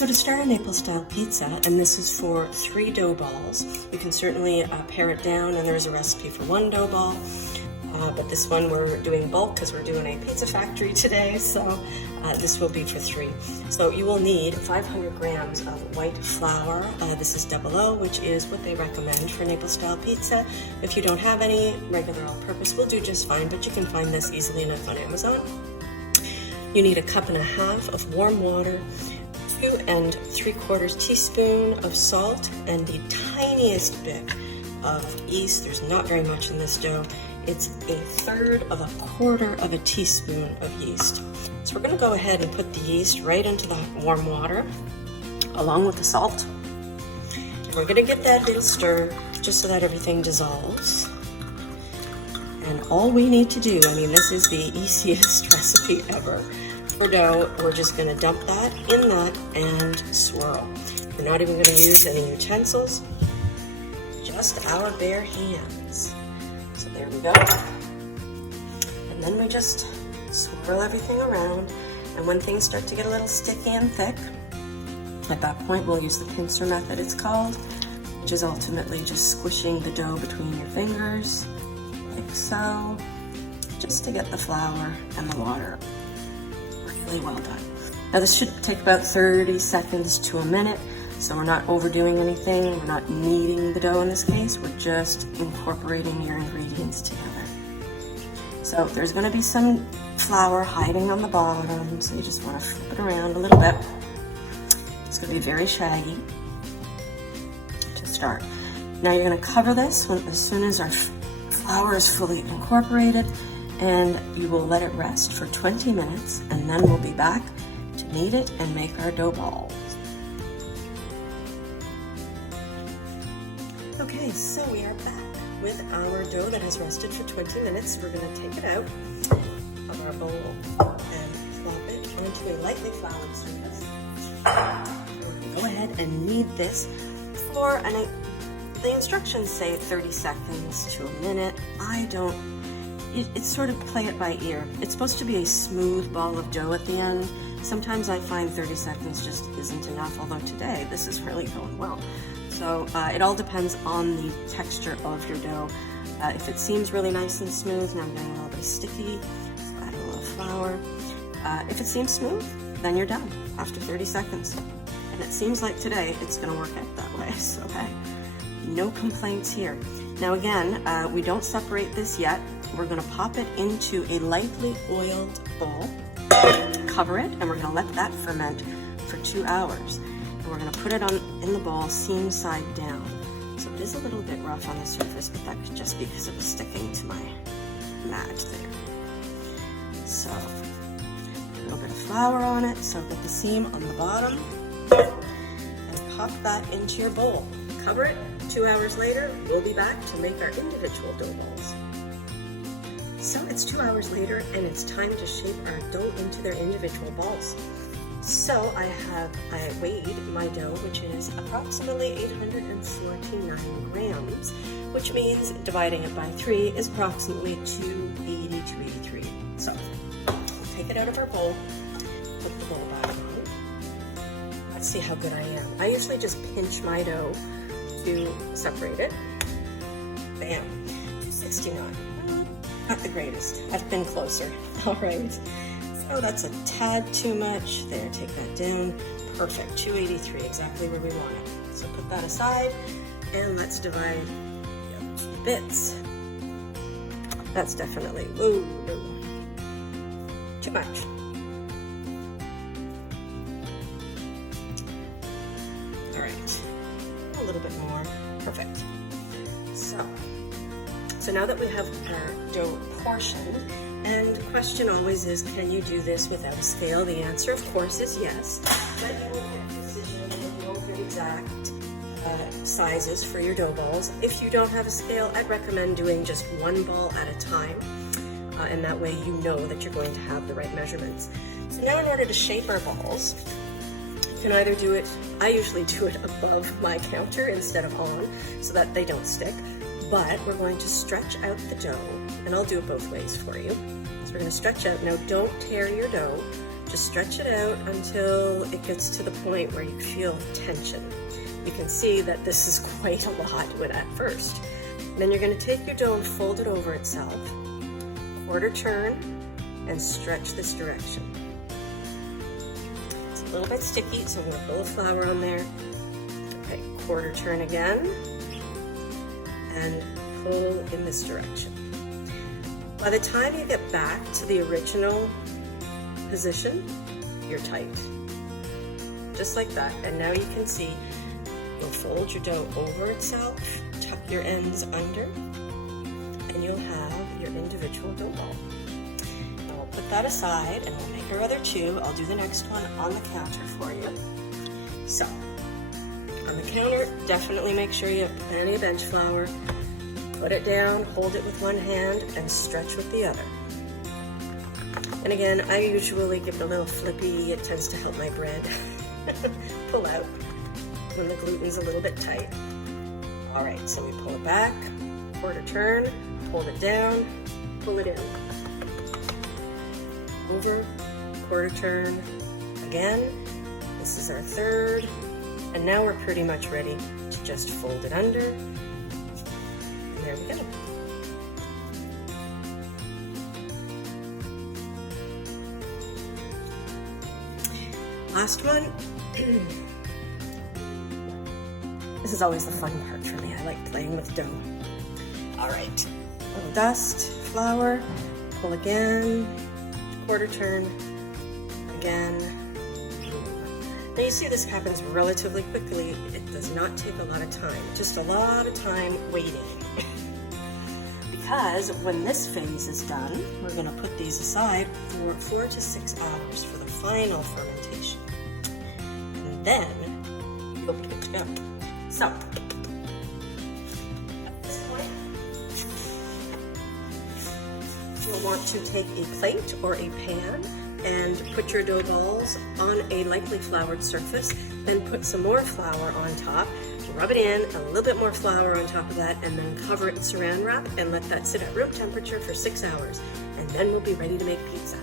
So to start a Naples style pizza, and this is for 3 dough balls, you can certainly pare it down, and there's a recipe for 1 dough ball, but this one we're doing bulk because we're doing a pizza factory today, so this will be for 3. So you will need 500 grams of white flour. This is double O, which is what they recommend for Naples style pizza. If you don't have any, regular all-purpose will do just fine, but you can find this easily enough on Amazon. You need 1.5 cups of warm water, 2 3/4 teaspoon of salt, and the tiniest bit of yeast. There's not very much in this dough. It's 1/3 teaspoon of yeast. So we're going to go ahead and put the yeast right into the warm water along with the salt. And we're going to give that a little stir just so that everything dissolves. And all we need to do, I mean, this is the easiest recipe ever for dough. We're just going to dump that in that and swirl. We're not even going to use any utensils, just our bare hands. So there we go. And then we just swirl everything around. And when things start to get a little sticky and thick, at that point we'll use the pincer method, it's called, which is ultimately just squishing the dough between your fingers, like so, just to get the flour and the water really well done. Now this should take about 30 seconds to a minute, so we're not overdoing anything, we're not kneading the dough in this case, we're just incorporating your ingredients together. So there's going to be some flour hiding on the bottom, so you just want to flip it around a little bit. It's going to be very shaggy to start. Now you're going to cover this as soon as our flour is fully incorporated, and you will let it rest for 20 minutes, and then we'll be back to knead it and make our dough balls. Okay, so we are back with our dough that has rested for 20 minutes. We're going to take it out of our bowl and plop it onto a lightly floured surface. We're going to go ahead and knead this for the instructions say 30 seconds to a minute. It's sort of play it by ear. It's supposed to be a smooth ball of dough at the end. Sometimes I find 30 seconds just isn't enough, although today this is really going well. So it all depends on the texture of your dough. If it seems really nice and smooth, now I'm getting a little bit sticky, so add a little flour. If it seems smooth, then you're done after 30 seconds. And it seems like today it's going to work out that way, so hey, no complaints here. Now again, we don't separate this yet. We're going to pop it into a lightly oiled bowl, cover it, and we're going to let that ferment for 2 hours. And we're going to put it in the bowl seam side down. So it is a little bit rough on the surface, but that could just be because it was sticking to my mat there. So a little bit of flour on it, so get the seam on the bottom, and pop that into your bowl. Cover it. 2 hours later, we'll be back to make our individual dough balls. So it's 2 hours later, and it's time to shape our dough into their individual balls. So I weighed my dough, which is approximately 849 grams, which means dividing it by 3 is approximately 280 to 83. So we'll take it out of our bowl, put the bowl back on. Let's see how good I am. I usually just pinch my dough to separate it. Bam, 269. Not the greatest. I've been closer. All right. So that's a tad too much. There, take that down. Perfect. 283, exactly where we want it. So put that aside, and let's divide the other 2 bits. That's definitely too much. All right. A little bit more. Perfect. So now that we have our dough portioned, and the question always is, can you do this without a scale? The answer, of course, is yes. But you won't get precision and you won't get exact sizes for your dough balls. If you don't have a scale, I'd recommend doing just 1 ball at a time, and that way you know that you're going to have the right measurements. So now in order to shape our balls, you can either do it, I usually do it above my counter instead of on, so that they don't stick. but we're going to stretch out the dough, and I'll do it both ways for you. So we're going to stretch out. Now don't tear your dough, just stretch it out until it gets to the point where you feel tension. You can see that this is quite a lot at first. Then you're going to take your dough and fold it over itself, quarter turn, and stretch this direction. It's a little bit sticky, so I'm going to pull the flour on there. Okay, quarter turn again, and pull in this direction. By the time you get back to the original position, you're tight. Just like that. And now you can see you'll fold your dough over itself, tuck your ends under, and you'll have your individual dough ball. Now we'll put that aside and we'll make our other two. I'll do the next one on the counter for you. So, on the counter, definitely make sure you have plenty of bench flour. Put it down, hold it with one hand, and stretch with the other. And again, I usually give it a little flippy. It tends to help my bread pull out when the gluten's a little bit tight. All right, so we pull it back, quarter turn, hold it down, pull it in. Over, quarter turn, again. This is our third. And now we're pretty much ready to just fold it under. And there we go. Last one. This is always the fun part for me. I like playing with dough. All right, a little dust, flour, pull again, quarter turn, again. Now you see this happens relatively quickly. It does not take a lot of time, just a lot of time waiting. Because when this phase is done, we're gonna put these aside for 4 to 6 hours for the final fermentation. And then you'll be good to go. So, at this point, you'll want to take a plate or a pan and put your dough balls on a lightly floured surface, then put some more flour on top, rub it in, a little bit more flour on top of that, and then cover it in saran wrap and let that sit at room temperature for 6 hours. And then we'll be ready to make pizza.